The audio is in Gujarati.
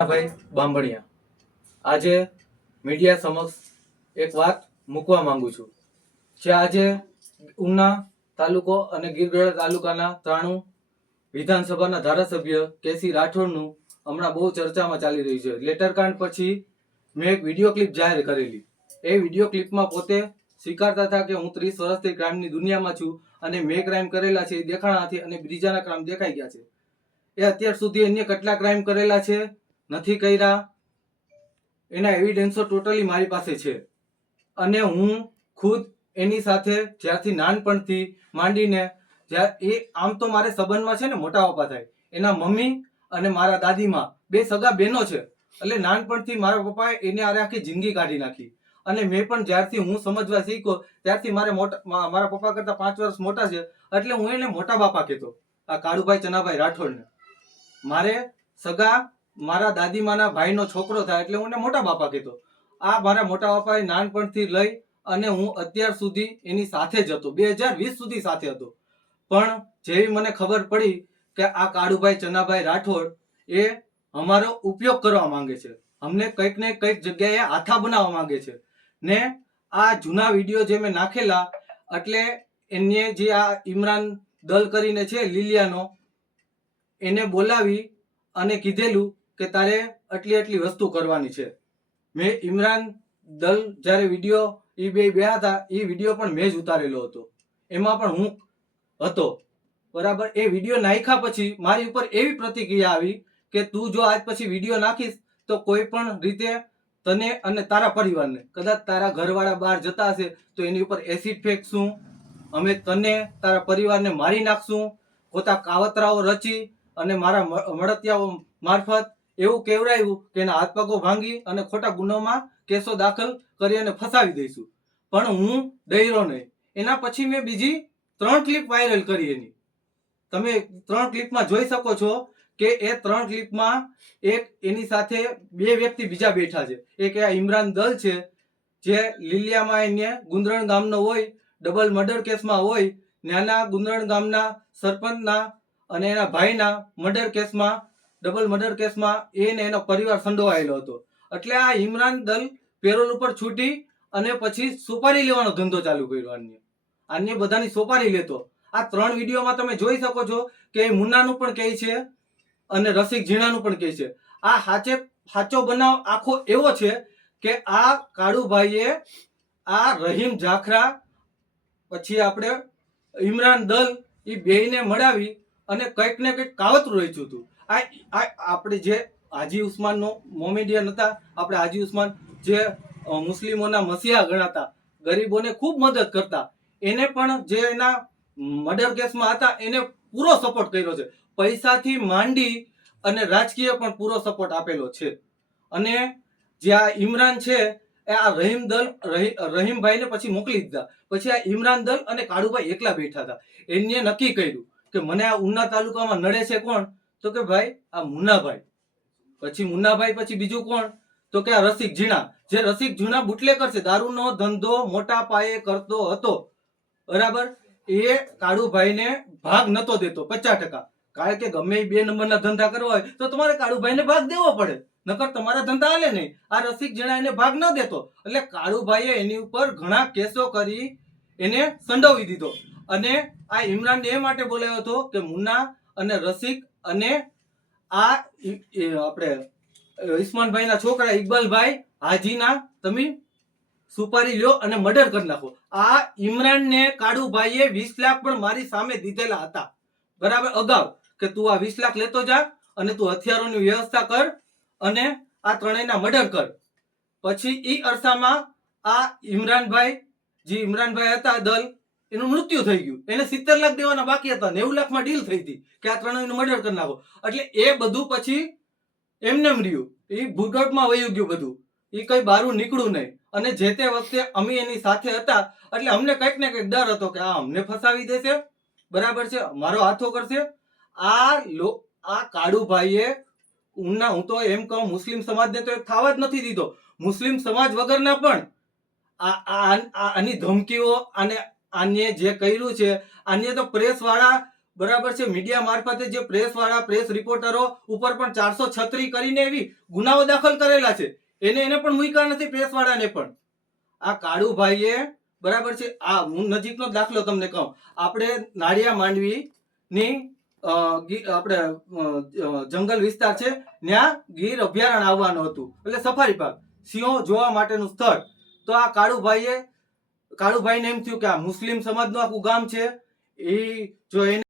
ભાઈ બાંભણિયા આજે મીડિયા સમક્ષ એક વાત મૂકવા માંગુ છું જે આજે ઉના તાલુકો અને ગીરગઢડા તાલુકાના 93 વિધાનસભાના ધારાસભ્ય કેસી રાઠોડનું હમણાં બહુ ચર્ચામાં ચાલી રહ્યું છે. લેટરકાંડ પછી મેં એક વિડીયો ક્લિપ જાહેર કરેલી. એ વિડીયો ક્લિપમાં પોતે સ્વીકારતા હતા કે હું 30 વર્ષથી ક્રાઇમની દુનિયામાં છું અને મેં ક્રાઇમ કરેલા છે એ દેખાણા નથી અને બીજાના ક્રાઇમ દેખાઈ ગયા છે. એ અત્યાર સુધી અન્ય કેટલા ક્રાઇમ કરેલા છે નથી કર્યા એના એવિડન્સો ટોટલી મારી પાસે છે અને હું ખુદ એની સાથે જ્યારથી નાનપણથી માંડીને એ આમ તો મારે સંબંધમાં છે ને મોટા પપ્પા થાય એના મમ્મી અને મારા દાદીમાં બે સગા બહેનો છે એટલે નાનપણથી મારા પપ્પાએ એને આખી જિંદગી કાઢી નાખી અને મેં પણ જ્યારથી હું સમજવા શીખ્યો ત્યારથી મારા પપ્પા કરતા 5 વર્ષ મોટા છે એટલે હું એને મોટા બાપા કહેતો. આ કાળુભાઈ ચનાભાઈ રાઠોડને મારે સગા મારા દાદીમાના ભાઈનો છોકરો થાય એટલે હું એને મોટા બાપા કહેતો. આ મારા મોટા બાપાએ નાનપણથી લઈ અને હું અત્યાર સુધી એની સાથે જ હતો, 2020 સુધી સાથે હતો. પણ જેવી મને ખબર પડી કે આ કાળુભાઈ ચનાભાઈ રાઠોડ એ અમારો ઉપયોગ કરવા માંગે છે, અમને કંઈક ને કંઈક જગ્યાએ હાથા બનાવવા માંગે છે ને આ જૂના વિડીયો જે મેં નાખેલા એટલે એને જે આ ઇમરાન દલ કરીને છે લીલિયાનો એને બોલાવી અને કીધેલું કે તારે આટલી વસ્તુ કરવાની છે. મેં ઇમરાન દલ જ્યારે વિડીયો એ બે હતા એ વિડીયો પણ મેં જ ઉતારેલો હતો, એમાં પણ હું હતો બરાબર. એ વિડીયો નાખ્યા પછી મારી ઉપર એવી પ્રતિક્રિયા આવી કે તું જો આજ પછી વિડીયો નાખીશ તો કોઈ પણ રીતે તને અને તારા પરિવારને, કદાચ તારા ઘરવાળા બહાર જતા હશે તો એની ઉપર એસિડ ફેંકશું, અમે તને તારા પરિવારને મારી નાખશું, ખોટા કાવતરાઓ રચી અને મારા મળતિયાઓ મારફત એવું કહેવરાયું કે એના હાથ પગો ભાંગી અને ખોટા ગુનામાં કેસો દાખલ કરી અને ફસાવી દઈશું. પણ હું ડર્યો નહીં. એના પછી મેં બીજી 3 ક્લિપ વાયરલ કરી એની. તમે 3 ક્લિપમાં જોઈ શકો છો કે એ 3 ક્લિપમાં એક એની સાથે 2 વ્યક્તિ બીજા બેઠા છે. એક આ ઇમરાન દલ છે જે લીલિયામાં એને ગુંદરણ ગામનો હોય, ડબલ મર્ડર કેસમાં હોય, નાના ગુંદરણ ગામના સરપંચના અને એના ભાઈના મર્ડર કેસમાં, ડબલ મર્ડર કેસમાં એને એનો પરિવાર સંડોવાયેલો હતો. એટલે આ ઇમરાન દલ પેરોલ ઉપર છૂટી અને પછી સોપારી લેવાનો ધંધો ચાલુ કર્યો. આને બધાની સોપારી લેતો. આ 3 વિડીયોમાં તમે જોઈ શકો છો કે મુન્નાનું પણ કહે છે અને રસિક ઝીણાનું પણ કહે છે. આ સાચો બનાવ આખો એવો છે કે આ કાળુભાઈએ આ રહીમ જાખરા પછી આપણે ઇમરાન દલ એ બેયને મળાવી અને કંઈક ને કંઈક કાવતરું રચ્યું હતું. આપણે જે હાજી ઉસ્માનનો મોમેડિયન હતા, આપણે હાજી ઉસ્માન જે મુસ્લિમોના મસીહા ગણાતા, ગરીબોને ખૂબ મદદ કરતા, એને પણ જે એના મર્ડર કેસમાં હતા એને પૂરો સપોર્ટ કર્યો છે. પૈસાથી માંડી અને રાજકીય પણ પૂરો સપોર્ટ આપેલો છે. અને જે આ ઇમરાન છે એ આ રહીમભાઈને પછી મોકલી દીધા. પછી આ ઇમરાન દલ અને કાળુભાઈ એકલા બેઠા હતા. એને નક્કી કર્યું કે મને આ ઉના તાલુકામાં નડે છે કોણ, તો કે ભાઈ આ મુન્નાભાઈ. પછી મુન્નાભાઈ પછી બીજું કોણ, તો કે આ રસિક ઝીણા. જે રસિક ઝીણા બુટલેકર છે, દારૂનો ધંધો મોટા પાયે કરતો હતો બરાબર. એ કાળુભાઈને ભાગ નતો દેતો 50%. કારણ કે ગમે 2 નંબરના ધંધા કરવા હોય તો તમારે કાળુભાઈને ભાગ દેવો પડે, નકર તમારા ધંધા હાલે નહીં. આ રસિક ઝીણા એને ભાગ ન દેતો એટલે કાળુભાઈએ એની ઉપર ઘણા કેસો કરી એને સંડોવી દીધો. અને આ ઇમરાનને એ માટે બોલાવ્યો હતો કે મુન્ના અને રસિક અને આ આપણે ઇસ્માનભાઈના છોકરા ઇકબાલભાઈ હાજીના તમે સુપારી લ્યો અને મર્ડર કરી નાખો. આ ઇમરાનને કાળુભાઈએ 20 લાખ પણ મારી સામે દીધેલા હતા બરાબર અગાઉ, કે તું આ 20 લાખ લેતો જા અને તું હથિયારોની વ્યવસ્થા કર અને આ ત્રણેયના મર્ડર કર. પછી ઈ અરસામાં આ ઇમરાનભાઈ હતા દલ, એનું મૃત્યુ થઈ ગયું. એને 70 લાખ દેવાના બાકી હતા, 90 લાખમાં ડીલ થઈ હતી કે આ ત્રણેયનું મર્ડર કરી નાખો. એટલે એ બધું પછી એમને રહ્યું, એ ભૂગર્ભમાં વયું ગયું બધું, એ કઈ બારું નીકળ્યું નહીં. અને જે તે વખતે અમે એની સાથે હતા એટલે અમને કંઈક ને કંઈક ડર હતો કે આ અમને ફસાવી દેશે બરાબર છે, મારો હાથો કરશે. આ કાળુભાઈએ હું તો એમ કહું મુસ્લિમ સમાજને તો થવા જ નથી દીધો. મુસ્લિમ સમાજ વગરના પણ આની ધમકીઓ અને આને જે કર્યું છે, આને તો પ્રેસ વાળા બરાબર છે, મીડિયા મારફતે જે પ્રેસ વાળા પ્રેસ રિપોર્ટરો ઉપર પણ 436 કરીને એવી ગુનાઓ દાખલ કરેલા છે. એને પણ મૂક્યા નથી, પ્રેસ વાળાને પણ. આ કાળુભાઈએ બરાબર છે, આ હું નજીકનો દાખલો તમને કહું. આપણે નાળિયા માંડવી ની આપણે જંગલ વિસ્તાર છે, ત્યાં ગીર અભયારણ્ય આવવાનું હતું, એટલે સફારી પાર્ક, સિંહો જોવા માટેનું સ્થળ. તો આ કાળુભાઈને એમ થયું કે આ મુસ્લિમ સમાજનું આખું ગામ છે, એ જો એને